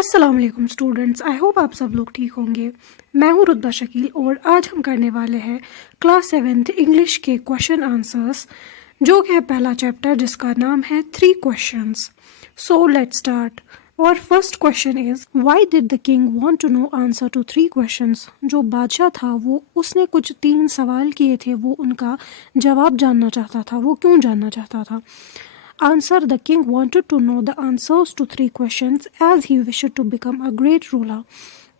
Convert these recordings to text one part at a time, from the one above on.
अस्सलाम वालेकुम students, I hope आप सब लोग ठीक होंगे। मैं हूँ रुतबा शकील और आज हम करने वाले हैं क्लास 7th इंग्लिश के क्वेश्चन आंसर्स, जो कि है पहला चैप्टर जिसका नाम है 3 क्वेश्चंस। So let's start. और first question is why did the king want to know answer to 3 questions. जो बादशाह था वो उसने कुछ 3 सवाल किए थे, वो उनका जवाब जानना चाहता था। वो क्यों जानना चाहता था? Answer: The king wanted to know the answers to 3 questions as he wished to become a great ruler.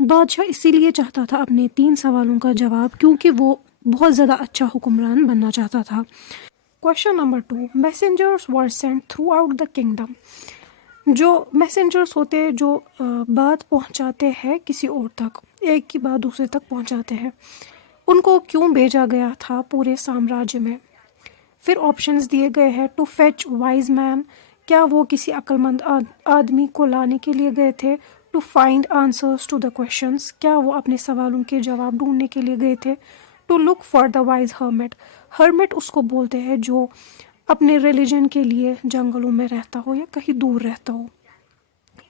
बादशाह इसीलिए चाहता था अपने 3 सवालों का जवाब क्योंकि वो बहुत ज़्यादा अच्छा हुक्मरान बनना चाहता था। Question number 2, messengers were sent through out the kingdom. जो मैसेंजर्स होते हैं जो बात पहुंचाते हैं किसी और तक, एक की बात दूसरे तक पहुंचाते हैं, उनको क्यों भेजा गया था पूरे साम्राज्य में? फिर ऑप्शंस दिए गए हैं टू फेच वाइज मैन, क्या वो किसी अक्लमंद आदमी को लाने के लिए गए थे? To find answers to the questions, क्या वो अपने सवालों के जवाब ढूंढने के लिए गए थे? To look for the wise hermit, hermit उसको बोलते हैं जो अपने रिलीजन के लिए जंगलों में रहता हो या कहीं दूर रहता हो,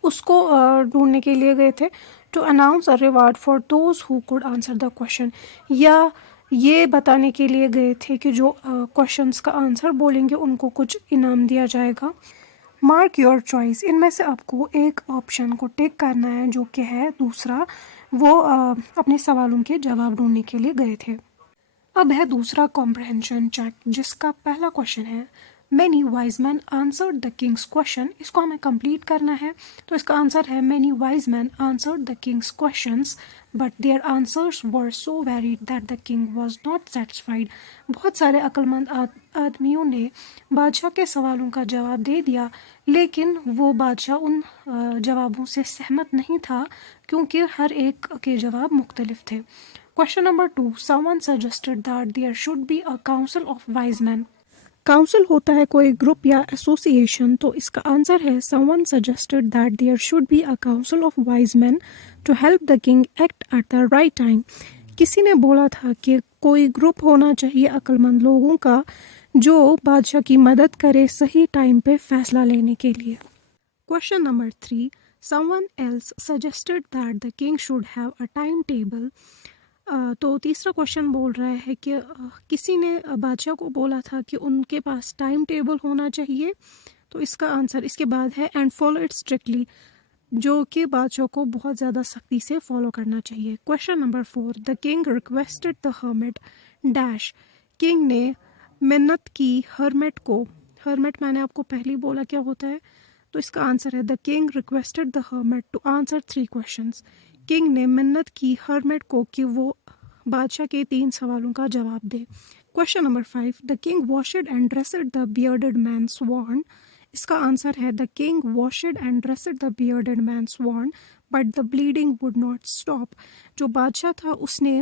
उसको ढूंढने के लिए गए थे। To announce a reward for those who could answer the question, या ये बताने के लिए गए थे कि जो क्वेश्चंस का आंसर बोलेंगे उनको कुछ इनाम दिया जाएगा। मार्क योर चॉइस, इनमें से आपको एक ऑप्शन को टिक करना है जो कि है दूसरा, वो अपने सवालों के जवाब ढूंढने के लिए गए थे। अब है दूसरा कॉम्प्रहेंशन चेक, जिसका पहला क्वेश्चन है many wise man answered the Kings question. इसको हमें कंप्लीट करना है, तो इसका आंसर है many wise man answered the Kings questions but their answers were so varied that the king was not satisfied. बहुत सारे अक्लमंद आदमियों ने बादशाह के सवालों का जवाब दे दिया, लेकिन वो बादशाह उन जवाबों से सहमत नहीं था क्योंकि हर एक के जवाब मुख्तलिफ थे। Question number 2, someone suggested that there should be a council of wise men. Council होता है कोई ग्रुप या एसोसिएशन, तो इसका आंसर है someone suggested that there should be a council of wise men to help the king act at the right time. किसी ने बोला था कि कोई ग्रुप होना चाहिए अक्लमंद लोगों का जो बादशाह की मदद करे सही टाइम पे फैसला लेने के लिए। Question number 3, someone else suggested that the king should have a timetable. तो तीसरा क्वेश्चन बोल रहा है कि किसी ने बादशाह को बोला था कि उनके पास टाइम टेबल होना चाहिए, तो इसका आंसर इसके बाद है एंड फॉलो इट स्ट्रिक्टली, जो कि बादशाह को बहुत ज़्यादा सख्ती से फॉलो करना चाहिए। Question number 4, the king requested the hermit dash. King ने मिन्नत की हर्मिट को, हर्मिट मैंने आपको पहले बोला क्या होता है, तो इसका आंसर है the king requested the hermit to answer 3 questions. King ने मिन्नत की हर्मिट को कि वो बादशाह के 3 सवालों का जवाब दे। Question number 5, the king washed and dressed the bearded man sworn. इसका आंसर है the king washed and dressed the bearded man sworn but the bleeding would not stop. जो बादशाह था उसने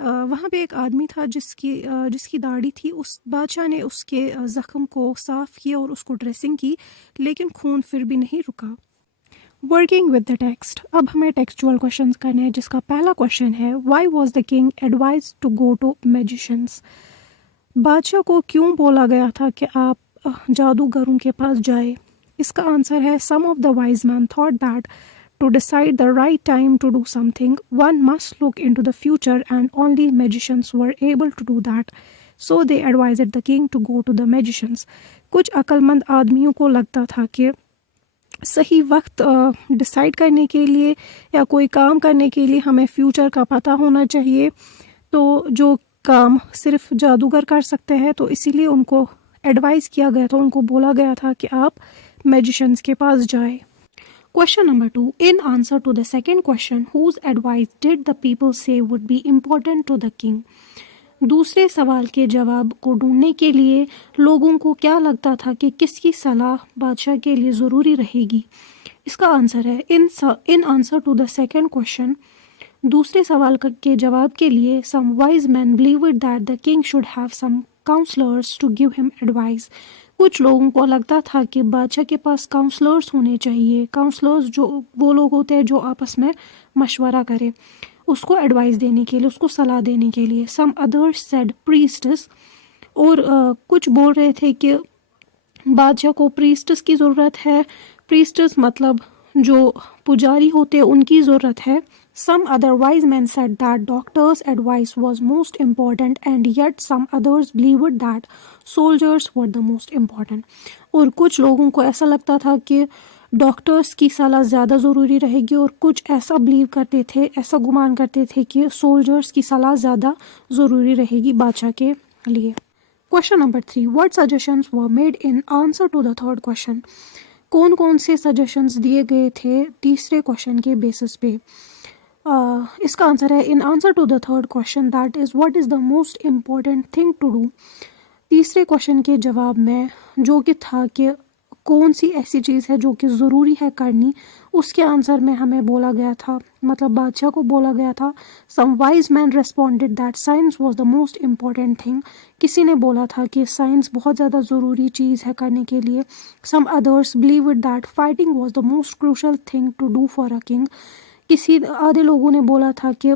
वहाँ पे एक आदमी था जिसकी दाढ़ी थी, उस बादशाह ने उसके ज़ख्म को साफ़ किया और उसको ड्रेसिंग की, लेकिन खून फिर भी नहीं रुका। वर्किंग विद द टेक्स्ट, अब हमें टेक्सचुअल क्वेश्चंस करने हैं, जिसका पहला क्वेश्चन है why was the king advised to go to magicians. बादशाह को क्यों बोला गया था कि आप जादूगरों के पास जाए? इसका आंसर है some of the wise man thought that to decide the right time to do something one must look into the future and only magicians were able to do that, so they advised the king to go to the magicians. कुछ अक्लमंद आदमियों को लगता था कि सही वक्त decide करने के लिए या कोई काम करने के लिए हमें फ्यूचर का पता होना चाहिए, तो जो काम सिर्फ जादूगर कर सकते हैं, तो इसीलिए उनको एडवाइस किया गया था, उनको बोला गया था कि आप मैजिशियंस के पास जाए। Question number 2, in answer to the second question whose advice did the people say would be important to the king. दूसरे सवाल के जवाब को ढूंढने के लिए लोगों को क्या लगता था कि किसकी सलाह बादशाह के लिए ज़रूरी रहेगी? इसका आंसर है in answer to the second question, दूसरे सवाल के जवाब के लिए some wise man believed that the king should have some counsellors to give him advice. कुछ लोगों को लगता था कि बादशाह के पास काउंसलर्स होने चाहिए। काउंसलर्स जो वो लोग होते हैं जो आपस में मशवरा करें, उसको एडवाइस देने के लिए, उसको सलाह देने के लिए। सम अदर्स सेड प्रीस्टस, और कुछ बोल रहे थे कि बादशाह को प्रीस्टस की ज़रूरत है। प्रीस्टस मतलब जो पुजारी होते उनकी ज़रूरत है। Some other wise men said that doctors' advice was most important and yet some others believed that soldiers were the most important. और कुछ लोगों को ऐसा लगता था कि डॉक्टर्स की सलाह ज़्यादा ज़रूरी रहेगी और कुछ ऐसा बिलीव करते थे, ऐसा गुमान करते थे कि सोल्जर्स की सलाह ज़्यादा ज़रूरी रहेगी बादशाह के लिए। Question number 3, what suggestions were made in answer to the third question. कौन कौन से सजेशंस दिए गए थे तीसरे क्वेश्चन के बेसिस पे। इसका आंसर है in answer to the third question that is what is the most important thing to do. तीसरे क्वेश्चन के जवाब में जो कि था कि कौन सी ऐसी चीज़ है जो कि ज़रूरी है करनी, उसके आंसर में हमें बोला गया था, मतलब बादशाह को बोला गया था, some wise man responded that science was the most important thing. किसी ने बोला था कि साइंस बहुत ज़्यादा ज़रूरी चीज़ है करने के लिए। Some others believe that fighting was the most crucial thing to do for a king. किसी आधे लोगों ने बोला था कि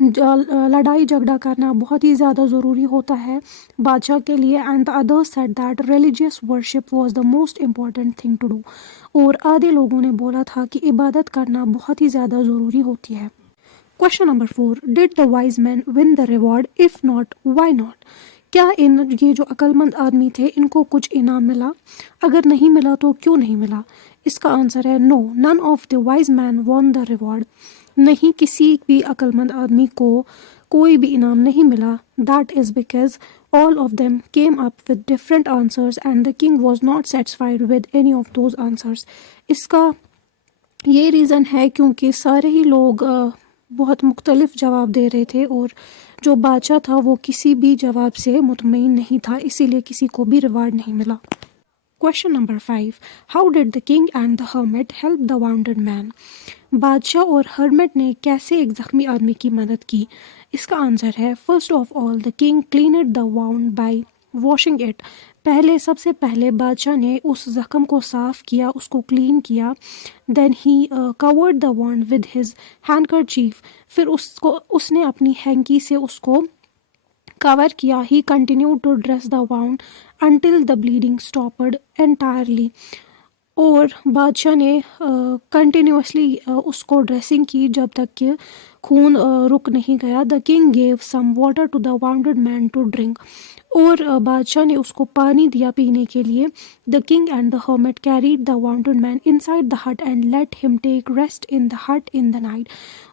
लड़ाई झगड़ा करना बहुत ही ज़्यादा ज़रूरी होता है बादशाह के लिए। And the others said that religious worship was the most important thing to do. और आधे लोगों ने बोला था कि इबादत करना बहुत ही ज़्यादा ज़रूरी होती है। Question number 4, did the wise man win the reward, if not why not. क्या ये जो अक्लमंद आदमी थे इनको कुछ इनाम मिला, अगर नहीं मिला तो क्यों नहीं मिला। इसका आंसर है no, none of the wise man won the reward. नहीं, किसी भी अक्लमंद आदमी को कोई भी इनाम नहीं मिला। That is because all of them came up with different answers and the king was not satisfied with any of those answers. इसका ये रीज़न है क्योंकि सारे ही लोग बहुत मुख्तलिफ जवाब दे रहे थे और जो बादशाह था वो किसी भी जवाब से मुतमईन नहीं था, इसीलिए किसी को भी रिवार्ड नहीं मिला। Question number 5, how did the king and the hermit help the wounded man. बादशाह और हर्मिट ने कैसे एक ज़ख्मी आदमी की मदद की। इसका आंसर है first of all the king cleaned the wound bye washing it. सबसे पहले बादशाह ने उस ज़ख्म को साफ़ किया, उसको क्लीन किया। Then he covered the wound with his handkerchief. फिर उसने अपनी हैंकी से उसको कवर किया। He continue to dress the wound until the bleeding stopped entirely. और बादशाह ने कंटिन्यूसली उसको ड्रेसिंग की जब तक कि खून रुक नहीं गया। The king gave some water to the wounded man to drink. और बादशाह ने उसको पानी दिया पीने के लिए। The king and the hermit carried the wounded man inside the hut and let him take rest in the hut in the night.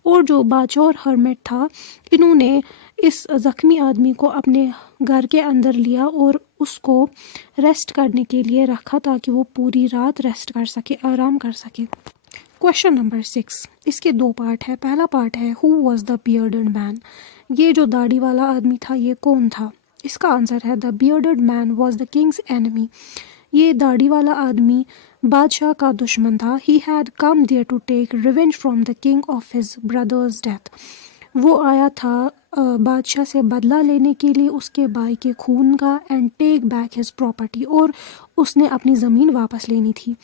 और जो बादशाह और हर्मिट था इन्होंने इस ज़ख्मी आदमी को अपने घर के अंदर लिया और उसको रेस्ट करने के लिए रखा ताकि वो पूरी रात रेस्ट कर सके, आराम कर सके। क्वेश्चन नंबर 6, इसके 2 पार्ट है। पहला पार्ट है who was the bearded man. ये जो दाढ़ी वाला आदमी था ये कौन था। इसका आंसर है the bearded man was the king's enemy. ये दाढ़ी वाला आदमी बादशाह का दुश्मन था। He had come there to take revenge from the king of his brother's death. वो आया था बादशाह से बदला लेने के लिए उसके भाई के खून का। And take back his property, और उसने अपनी ज़मीन वापस लेनी थी।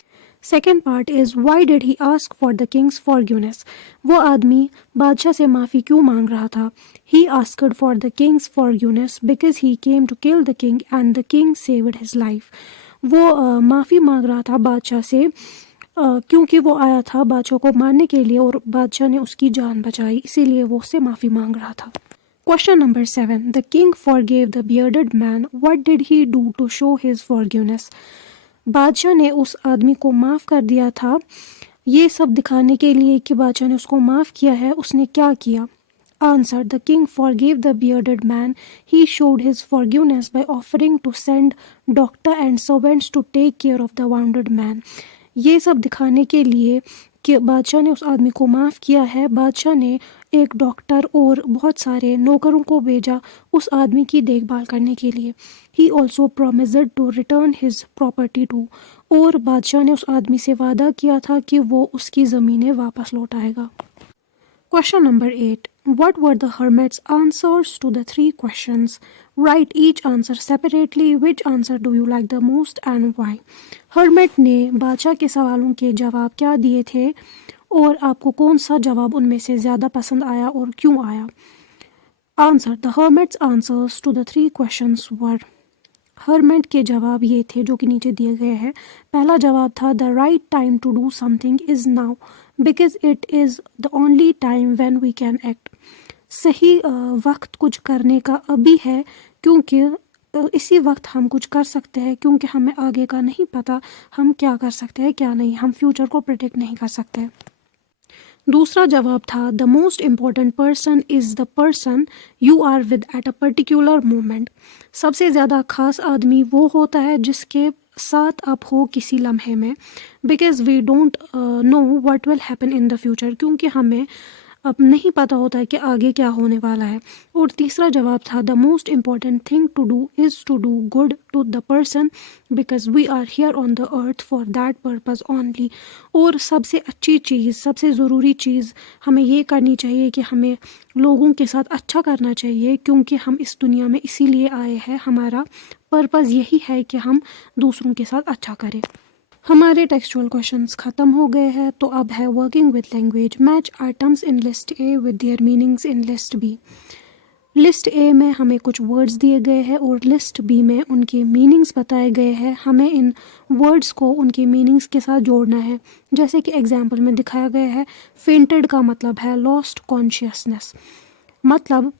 Second part is why did he ask for the king's forgiveness. वो आदमी बादशाह से माफ़ी क्यों मांग रहा था। He asked for the king's forgiveness because he came to kill the king and the king saved his life. वो माफ़ी मांग रहा था बादशाह से क्योंकि वो आया था बादशाह को मारने के लिए और बादशाह ने उसकी जान बचाई, इसीलिए वो उससे माफ़ी मांग रहा था। Question number 7, the king forgave the bearded man, what did he do to show his forgiveness. बादशाह ने उस आदमी को माफ़ कर दिया था, ये सब दिखाने के लिए कि बादशाह ने उसको माफ़ किया है। उसने क्या किया। Answer, the king forgave the bearded man, he showed his forgiveness by offering to send doctor and servants to take care of the wounded man. ये सब दिखाने के लिए कि बादशाह ने उस आदमी को माफ़ किया है, बादशाह ने एक डॉक्टर और बहुत सारे नौकरों को भेजा उस आदमी की देखभाल करने के लिए। He also promised to return his property to, और बादशाह ने उस आदमी से वादा किया था कि वो उसकी ज़मीनें वापस लौटाएगा। Question number 8, what were the hermit's answers to the 3 questions? Write each answer separately. Which answer do you like the most and why? hermit ने बादशाह के सवालों के जवाब क्या दिए थे और आपको कौन सा जवाब उनमें से ज़्यादा पसंद आया और क्यों आया। Answer, the hermit's answers to the 3 questions were हरमेंट के जवाब ये थे जो कि नीचे दिए गए हैं। पहला जवाब था the right time to do something is now because it is the only time when we can act. सही वक्त कुछ करने का अभी है क्योंकि इसी वक्त हम कुछ कर सकते हैं, क्योंकि हमें आगे का नहीं पता हम क्या कर सकते हैं क्या नहीं, हम फ्यूचर को प्रिडिक्ट नहीं कर सकते। दूसरा जवाब था the most important person is the person you are with at a particular moment. सबसे ज़्यादा खास आदमी वो होता है जिसके साथ आप हो किसी लम्हे में। Because we don't know what will happen in the future, क्योंकि हमें अब नहीं पता होता है कि आगे क्या होने वाला है। और तीसरा जवाब था the most important thing to do is to do good to the person because we are here on the earth for that purpose only. और सबसे अच्छी चीज़, सबसे ज़रूरी चीज़ हमें ये करनी चाहिए कि हमें लोगों के साथ अच्छा करना चाहिए, क्योंकि हम इस दुनिया में इसीलिए आए हैं, हमारा पर्पज़ यही है कि हम दूसरों के साथ अच्छा करें। हमारे टेक्सचुअल क्वेश्चंस ख़त्म हो गए हैं, तो अब है working with language. Match items in list A with their meanings in list B. List A में हमें कुछ वर्ड्स दिए गए हैं और लिस्ट बी में उनके मीनिंग्स बताए गए हैं। हमें इन वर्ड्स को उनके मीनिंग्स के साथ जोड़ना है। जैसे कि एग्जाम्पल में दिखाया गया है, फेंटेड का मतलब है लॉस्ट कॉन्शियसनेस, मतलब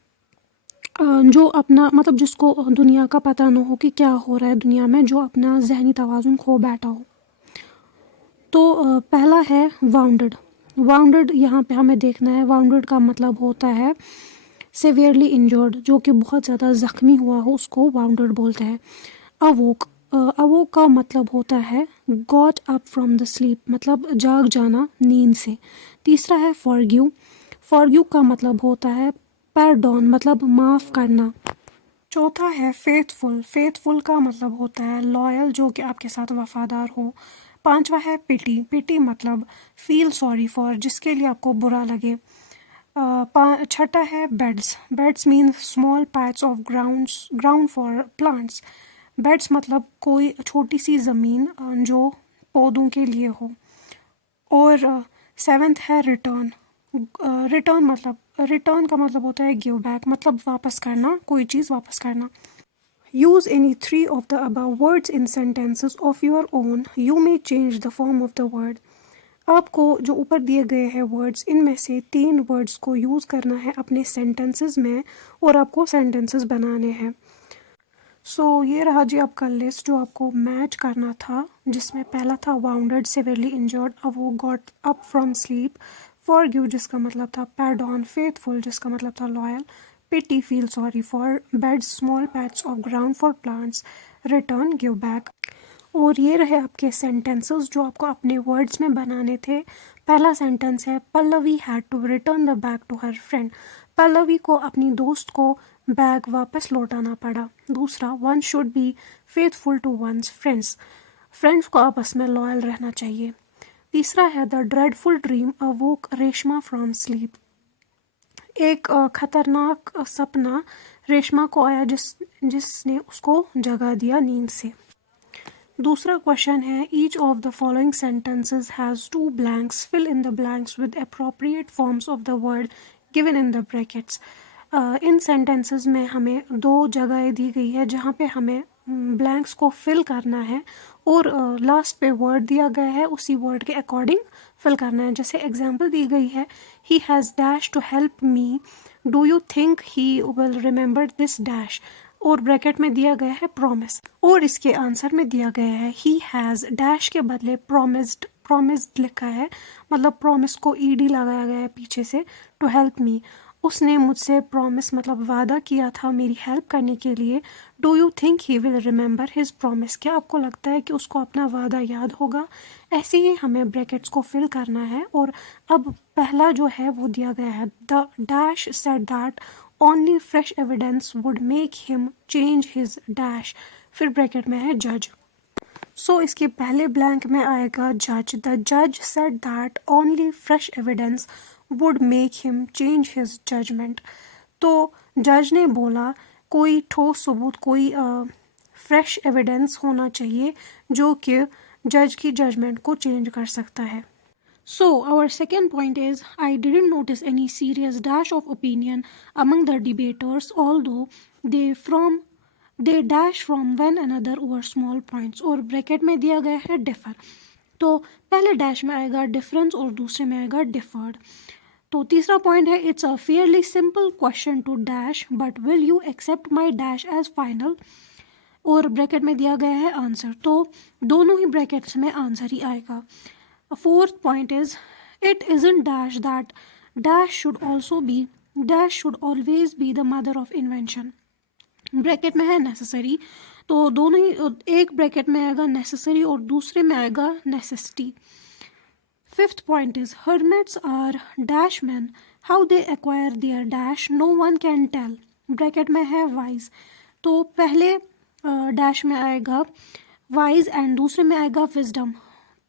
जो अपना मतलब जिसको दुनिया का पता ना हो कि क्या हो रहा है दुनिया में, जो अपना जहनी तवाज़ुन खो बैठा हो। तो पहला है वाउंडेड। वाउंडेड यहाँ पे हमें देखना है, वाउंडेड का मतलब होता है सिवियरली इंजर्ड, जो कि बहुत ज़्यादा ज़ख्मी हुआ हो उसको वाउंडेड बोलते हैं। अवोक, अवोक का मतलब होता है got up from the sleep, मतलब जाग जाना नींद से। तीसरा है फॉरगिव। फॉरगिव का मतलब होता है पैरडॉन, मतलब माफ़ करना। चौथा है फेथफुल। फेथफुल का मतलब होता है लॉयल, जो कि आपके साथ वफादार हो। पांचवा है पिटी। पिटी मतलब फील सॉरी फॉर, जिसके लिए आपको बुरा लगे। छठा है beds. Beds mean small patch of ground for plants. Beds मतलब कोई छोटी सी ज़मीन जो पौधों के लिए हो। और सेवेंथ है रिटर्न। रिटर्न का मतलब होता है गिव बैक, मतलब वापस करना, कोई चीज़ वापस करना। Use any 3 of the above words in sentences of your own. You may change the form of the word. आपको जो ऊपर दिए गए हैं वर्ड्स, इनमें से 3 वर्ड्स को यूज़ करना है अपने सेंटेंसेस में, और आपको सेंटेंसेस बनाने हैं। ये रहा जी आपका लिस्ट जो आपको मैच करना था, जिसमें पहला था वाउंडेड, सिवियरली इंजर्ड, अब वो got up from sleep, forgive जिसका मतलब था पैरडॉन, फेथफुल जिसका मतलब था loyal, pity feel sorry for, bed small patch of ground for plants, return give back. और ये रहे आपके सेंटेंसेस जो आपको अपने वर्ड्स में बनाने थे। पहला सेंटेंस है Pallavi had to return the bag to her friend. Pallavi को अपनी दोस्त को बैग वापस लौटाना पड़ा। दूसरा, one should be faithful to one's friends. Friends को आपस में लॉयल रहना चाहिए। तीसरा है the dreadful dream awoke Reshma from sleep. एक खतरनाक सपना रेशमा को आया जिसने उसको जगा दिया नींद से। दूसरा क्वेश्चन है each of the following sentences has 2 blanks. Fill in the blanks with appropriate forms of the word given in the brackets. इन सेंटेंसेस में हमें 2 जगहें दी गई है जहाँ पे हमें ब्लैंक्स को फिल करना है, और लास्ट पे वर्ड दिया गया है, उसी वर्ड के अकॉर्डिंग फिल करना है। जैसे एग्जांपल दी गई है, he has dash to help me, do you think he will remember this dash, और ब्रैकेट में दिया गया है प्रॉमिस, और इसके आंसर में दिया गया है ही हैज़ डैश के बदले प्रॉमिस्ड लिखा है, मतलब प्रॉमिस को ईडी लगाया गया है पीछे से, टू हेल्प मी, उसने मुझसे प्रॉमिस मतलब वादा किया था मेरी हेल्प करने के लिए। Do you think he will remember his promise, क्या आपको लगता है कि उसको अपना वादा याद होगा। ऐसे ही हमें ब्रैकेट्स को फिल करना है। और अब पहला जो है वो दिया गया है, the dash said that only fresh evidence would make him change his dash, फिर ब्रैकेट में है जज। इसके पहले ब्लैंक में आएगा जज। द जज said that only fresh evidence would make him change his judgement. तो जज ने बोला कोई ठोस सबूत, कोई फ्रेश एविडेंस होना चाहिए जो कि जज की जजमेंट को चेंज कर सकता है। Our second point is, I didn't notice any serious dash of opinion among the debaters, although they from they dash from one another over small points, और ब्रैकेट में दिया गया है डिफर। तो पहले डैश में आएगा डिफरेंस और दूसरे में आएगा डिफर्ड। तो तीसरा पॉइंट है, it's a fairly simple question to dash but will you accept my dash as final, और ब्रैकेट में दिया गया है आंसर। तो दोनों ही ब्रैकेट्स में आंसर ही आएगा। Fourth point is, it isn't dash that dash should also be, dash should always be the mother of invention. Bracket में है नेसेसरी, तो दोनों ही, एक ब्रैकेट में आएगा नेसेसरी और दूसरे में आएगा necessity. Fifth point is, hermits are dash men, how they acquire their dash no one can tell। Bracket में है वाइज, तो पहले डैश में आएगा वाइज एंड दूसरे में आएगा विजडम।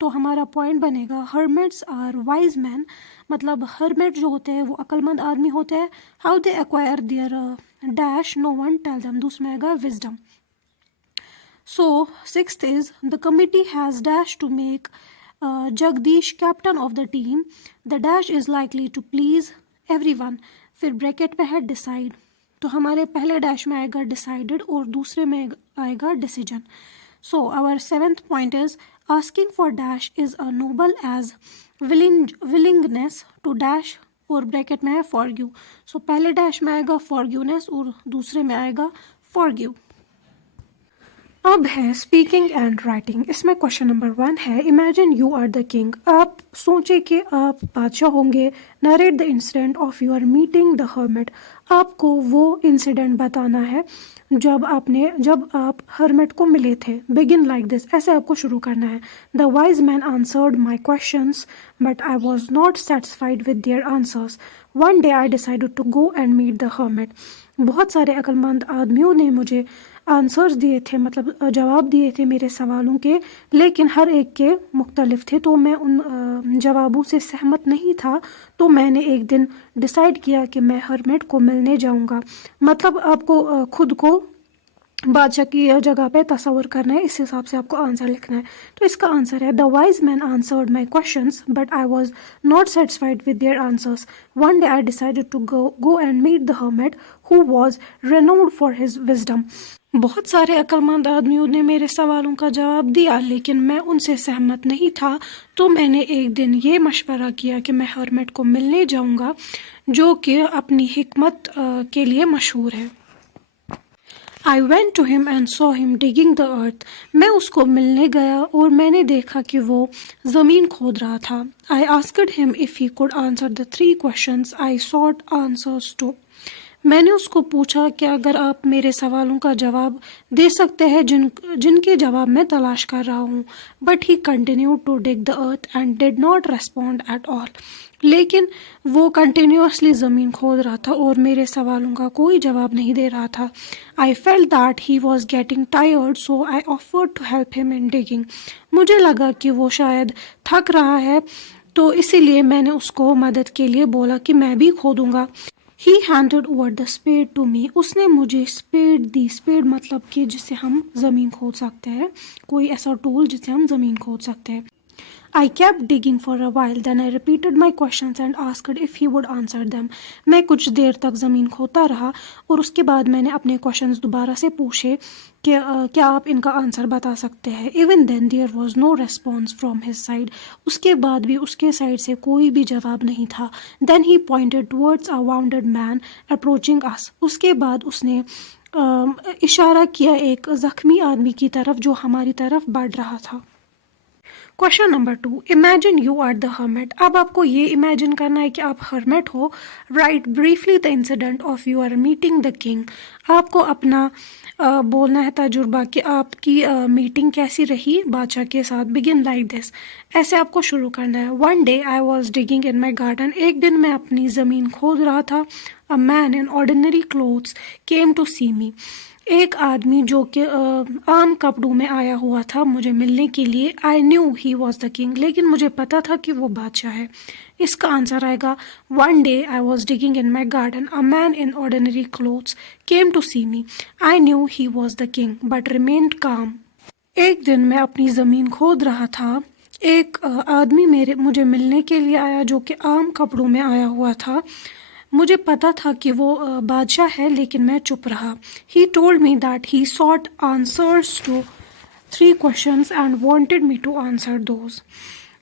तो हमारा पॉइंट बनेगा hermits are wise men, मतलब hermit जो होते हैं वो अक्लमंद आदमी होते हैं। how they acquire their dash no one tell them, दूसरे में आएगा wisdom. So sixth is, the committee has dash to make Jagdish captain of the team, the dash is likely to please everyone। फिर bracket में है decide, तो हमारे पहले dash में आएगा डिसाइडेड और दूसरे में आएगा decision. So our seventh point is, asking for dash is a noble as willingness to dash, और ब्रैकेट में है फॉरगिव। सो पहले डैश में आएगा फॉरगिवनेस और दूसरे में आएगा फॉरगिव। अब है स्पीकिंग एंड राइटिंग। इसमें क्वेश्चन नंबर 1 है, imagine you are the king. आप सोचे कि आप बादशाह होंगे। Narrate the incident of your meeting the hermit. आपको वो इंसिडेंट बताना है जब आप हर्मिट को मिले थे। बिगिन लाइक दिस, ऐसे आपको शुरू करना है। The wise man answered my questions but I was not satisfied with their answers. One day I decided to go and meet the hermit. बहुत सारे अक्लमंद आदमियों ने मुझे आंसर्स दिए थे, मतलब जवाब दिए थे मेरे सवालों के, लेकिन हर एक के मुख्तलिफ थे, तो मैं उन जवाबों से सहमत नहीं था। तो मैंने एक दिन डिसाइड किया कि मैं हर्मिट को मिलने जाऊंगा। मतलब आपको खुद को बादशाह की जगह पे तस्वर करना है, इस हिसाब से आपको आंसर लिखना है। तो इसका आंसर है, the wise man answered my questions but I was not satisfied with their answers. One day I decided to go and meet the hermit who was renowned for his wisdom. बहुत सारे अक्लमंद आदमियों ने मेरे सवालों का जवाब दिया, लेकिन मैं उनसे सहमत नहीं था। तो मैंने एक दिन ये मशवरा किया कि मैं हर्मिट को मिलने जाऊंगा, जो कि अपनी हिकमत के लिए मशहूर है। I went to him and saw him digging the earth। मैं उसको मिलने गया और मैंने देखा कि वो ज़मीन खोद रहा था। I asked him if he could answer the 3 questions I sought answers to। मैंने उसको पूछा कि अगर आप मेरे सवालों का जवाब दे सकते हैं जिनके जवाब मैं तलाश कर रहा हूँ। But he continued to dig the earth and did not respond at all. लेकिन वो कंटिन्यूसली ज़मीन खोद रहा था और मेरे सवालों का कोई जवाब नहीं दे रहा था। I felt that he was getting tired, so I offered to help him in digging. मुझे लगा कि वो शायद थक रहा है, तो इसीलिए मैंने उसको मदद के लिए बोला कि मैं भी खोदूंगा। He handed over the spade to me। उसने मुझे स्पेड दी। स्पेड मतलब कि जिससे हम ज़मीन खोद सकते हैं, कोई ऐसा टूल जिससे हम ज़मीन खोद सकते हैं। I kept digging for a while, then I repeated my questions and asked if he would answer them। मैं कुछ देर तक ज़मीन खोदता रहा और उसके बाद मैंने अपने क्वेश्चंस दोबारा से पूछे कि क्या आप इनका आंसर बता सकते हैं। Even then there was no response from his side। उसके बाद भी उसके साइड से कोई भी जवाब नहीं था। Then he pointed towards a wounded man approaching us। उसके बाद उसने इशारा किया एक ज़ख्मी आदमी की तरफ जो हमारी तरफ बढ़ रहा था। Question number 2, imagine you are the hermit. अब आपको ये इमेजिन करना है कि आप हर्मिट हो। Write briefly the incident of your meeting the king. आपको अपना बोलना है तजुर्बा कि आपकी मीटिंग कैसी रही बादशाह के साथ। बिगिन लाइक दिस, ऐसे आपको शुरू करना है। One day I was digging in my garden. एक दिन मैं अपनी ज़मीन खोद रहा था। A man in ordinary clothes came to see me. एक आदमी जो कि आम कपड़ों में आया हुआ था मुझे मिलने के लिए। आई knew he was the king. लेकिन मुझे पता था कि वो बादशाह है। इसका आंसर आएगा, one day I was digging in my garden. A man in ordinary clothes came to see me. I knew he was the king but remained calm. एक दिन मैं अपनी ज़मीन खोद रहा था। एक आदमी मुझे मिलने के लिए आया जो कि आम कपड़ों में आया हुआ था। मुझे पता था कि वो बादशाह है, लेकिन मैं चुप रहा। He told me that he sought answers to 3 questions and wanted me to answer those.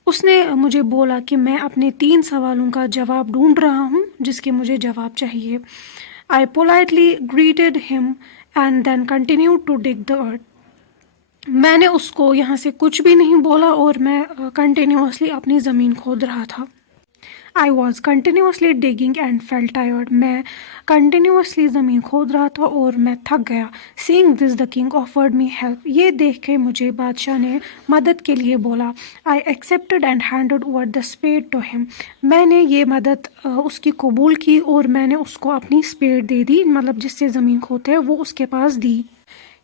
उसने मुझे बोला कि मैं अपने 3 सवालों का जवाब ढूंढ रहा हूँ जिसके मुझे जवाब चाहिए। I politely greeted him and then continued to dig the earth. मैंने उसको यहाँ से कुछ भी नहीं बोला और मैं कंटिन्यूसली अपनी ज़मीन खोद रहा था। I was continuously digging and felt tired. मैं कंटिन्यूसली ज़मीन खोद रहा था और मैं थक गया। Seeing this the king offered me help. ये देख के मुझे बादशाह ने मदद के लिए बोला। I accepted and handed over the spade to him. मैंने ये मदद उसकी कबूल की और मैंने उसको अपनी स्पेड दे दी, मतलब जिससे ज़मीन खोदते हैं वो उसके पास दी।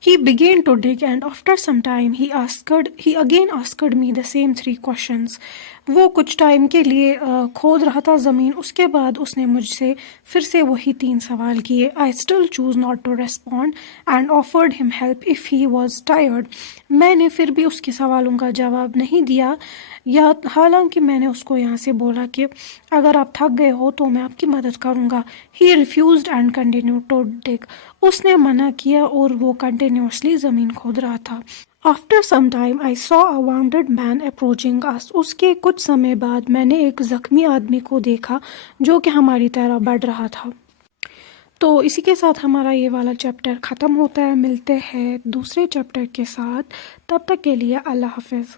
He began to dig and after some time he again asked me the same 3 questions. वो कुछ टाइम के लिए खोद रहा था ज़मीन, उसके बाद उसने मुझसे फिर से वही 3 सवाल किए। I still choose not to respond and offered him help if he was tired. मैंने फिर भी उसके सवालों का जवाब नहीं दिया, या हालांकि मैंने उसको यहाँ से बोला कि अगर आप थक गए हो तो मैं आपकी मदद करूँगा। He refused and continued to dig. उसने मना किया और वो कंटिन्यूसली ज़मीन खोद रहा था। After some time I saw a wounded man approaching us. उसके कुछ समय बाद मैंने एक ज़ख्मी आदमी को देखा जो कि हमारी तरह बढ़ रहा था। तो इसी के साथ हमारा ये वाला चैप्टर ख़त्म होता है। मिलते हैं दूसरे चैप्टर के साथ, तब तक के लिए अल्लाह हाफ़िज़।